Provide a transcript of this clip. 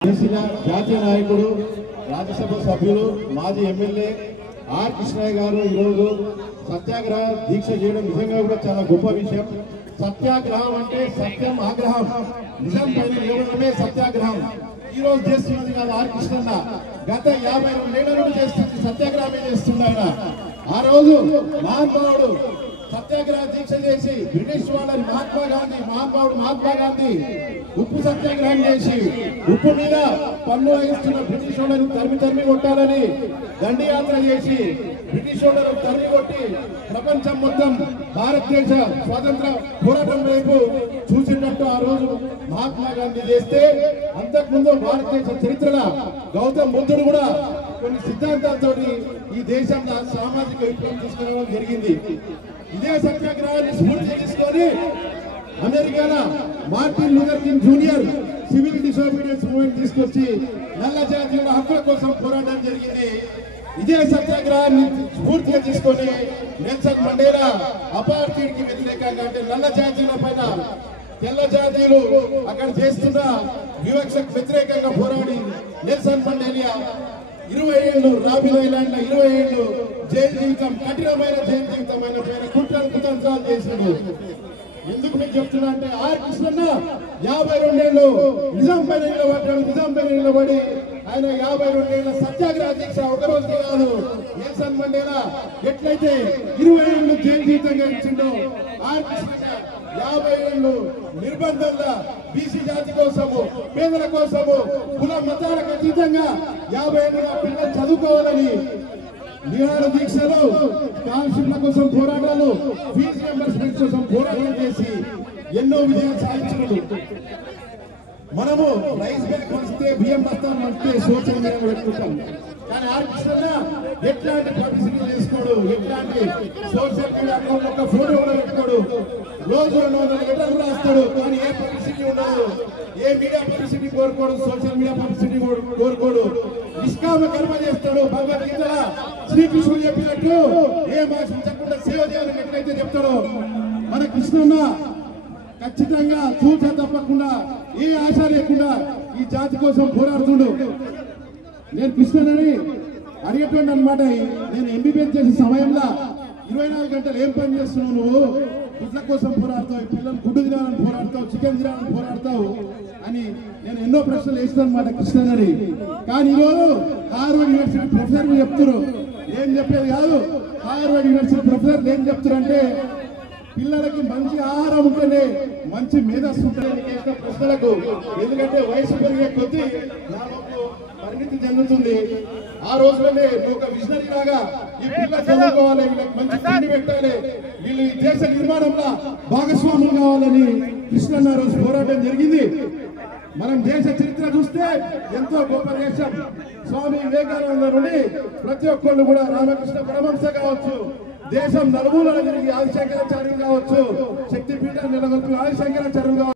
జాతీయ నాయకుడు రాజ్యసభ సభ్యులు మాజీ ఎమ్మెల్యే ఆర్ కృష్ణయ్య గారు ఈరోజు సత్యాగ్రహ దీక్ష చేయడం నిజంగా కూడా చాలా గొప్ప విషయం. సత్యాగ్రహం అంటే సత్యం ఆగ్రహం, నిజం పైన నిలబడమే సత్యాగ్రహం. ఈ రోజు చేస్తున్నది కాదు ఆర్ కృష్ణన్న, గత 52 ఏళ్ల నుండి చేస్తుంది సత్యాగ్రహమే చేస్తుంది ఆయన. ఆ రోజు మహానుభావుడు సత్యాగ్రహ దీక్ష చేసి బ్రిటిష్ వాళ్ళని మహాత్మా గాంధీ ఉప్పు సత్యాగ్రహం చేసి ఉప్పు మీద పన్ను వేస్తున్న బ్రిటిష్ వాళ్ళని తరిమి కొట్టాలని దండయాత్ర చేసి బ్రిటిష్ వాళ్ళను తరిమి కొట్టి ప్రపంచం మొత్తం భారతదేశ స్వాతంత్ర పోరాటం వైపు చూసినట్టు ఆ రోజు మహాత్మా గాంధీ చేస్తే, అంతకుముందు భారతదేశ చరిత్రలో గౌతమ్ బుద్ధుడు కూడా కొన్ని సిద్ధాంతాలతో ఈ దేశంలో సామాజిక విప్లవం తీసుకురావడం జరిగింది. ఇదే సత్యాగ్రహాన్ని స్ఫూర్తి తీసుకొని అమెరికాలో Martin Luther king junior civil disobedience movement తీసుకొచ్చి నల్ల జాతీయుల హక్కుల కోసం పోరాటం జరిగింది. ఇదే సత్యాగ్రహాన్ని స్ఫూర్తిగా తీసుకొని నెల్సన్ మండేలా అపార్థైడ్ కి వ్యతిరేకంగా, అంటే నల్ల జాతీయుల పైన తెల్ల జాతీయులు అక్కడ చేస్తున్న వివక్షకు వ్యతిరేకంగా పోరాడి నెల్సన్ మండేలా 20 ఏళ్ళు రాబిన్ ఐలాండ్ 20 ఏళ్ళు జైలు జీవితం, కఠినమైన జైలు జీవితం అయిన పైన కుట్రలు చేశాడు. ఎందుకు నేను చెప్తున్నా అంటే ఆర్ కృష్ణన్న 52 ఏళ్ళు నిజాం పైన నిలబడి ఆయన 52 ఏళ్ళ సత్యాగ్రహ దీక్ష ఒక రోజు కాదు. నెల్సన్ మండేలా ఎట్లయితే 20 ఏళ్ళు జైలు జీవితంగా ఇచ్చిండో, ఆర్ కృష్ణన్న 50 ఏళ్ళు నిర్బంధంగా బీసీ జాతి కోసము, పేదల కోసము, కుల మతాలకు అతీతంగా 50 ఏళ్ళుగా పిల్లలు చదువుకోవాలని నిరాహార దీక్షలు, స్కాలర్షిప్ల కోసం పోరాటాలు, ఫీజు రియంబర్స్మెంట్ కోసం పోరాటాలు చేసి ఎన్నో విజయాలు సాధించినది. మనము రైస్ బ్యాగ్ వస్తే బియ్యం బస్తాలు వస్తే సోషల్ మీడియా పెట్టుకుంటాం, కానీ ఆర్ కృష్ణన్న ఎట్లాంటి పబ్లిసిటీ చేసుకోడు, ఎట్లాంటి సోషల్ మీడియా అకౌంట్ ఒక ఫోటో కూడా పెట్టుకోడు, రోజు 200 లెటర్లు రాస్తాడు, కానీ ఏ పబ్లిసిటీ ఉండదు, ఏ మీడియా పబ్లిసిటీ కోరుకోడు, సోషల్ మీడియా పబ్లిసిటీ కోరుకోడు. నిష్కామ కర్మ చేస్తాడు. భగవద్గీతలో శ్రీకృష్ణుడు చెప్పినట్టు ఏ ఆశించకుండా సేవ చేయాలని ఎట్లయితే చెప్తాడో, మన కృష్ణన్న ఖచ్చితంగా చూచ తప్పకుండా ఏ ఆశ లేకుండా ఈ జాతి కోసం పోరాడుతుండు. నేను కృష్ణన్నని అడిగేటువంటి అనమాట, నేను ఎంబీబీఎస్ చేసే సమయంలో 24 గంటలు ఏం పని చేస్తున్నావు నువ్వు, గుడ్ల కోసం పోరాడతావు, పిల్లలు గుడ్డు తినాలని పోరాడతావు, చికెన్ తినాలని పోరాడతావు అని నేను ఎన్నో ప్రశ్నలు వేస్తాను అనమాట కృష్ణన్నని. కానీ ఈరోజు హార్వర్డ్ యూనివర్సిటీ ప్రొఫెసర్లు చెప్తున్నారు, ఏం చెప్పేది కాదు, హార్వర్డ్ యూనివర్సిటీ ప్రొఫెసర్లు ఏం చెప్తున్నారంటే పిల్లలకి మంచి ఆహారం ఉంటేనే మంచి మేధస్సు ఉంటుందని చేసిన ప్రశ్నలకు, ఎందుకంటే వయసు పెరిగే కొద్దీ పరిణితి చెందుతుంది. ఆ రోజులోనే ఒక విజనరీ లాగా ఈ పిల్లలు చదువుకోవాలి, వీళ్ళకి మంచి తిండి పెట్టాలి, వీళ్ళు ఈ దేశ నిర్మాణంలో భాగస్వాములు కావాలని కృష్ణన్న రోజు పోరాటం జరిగింది. మనం దేశ చరిత్ర చూస్తే ఎంతో గొప్ప దేశం. స్వామి వివేకానంద నుండి ప్రతి ఒక్కళ్ళు కూడా రామకృష్ణ పరమహంస కావచ్చు, దేశం నలుమూలల తిరిగి ఆదిశంకరాచార్యులు కావచ్చు, శక్తిపీఠాన్ని నెలకొల్పి ఆదిశంకరాచార్యులు కావచ్చు.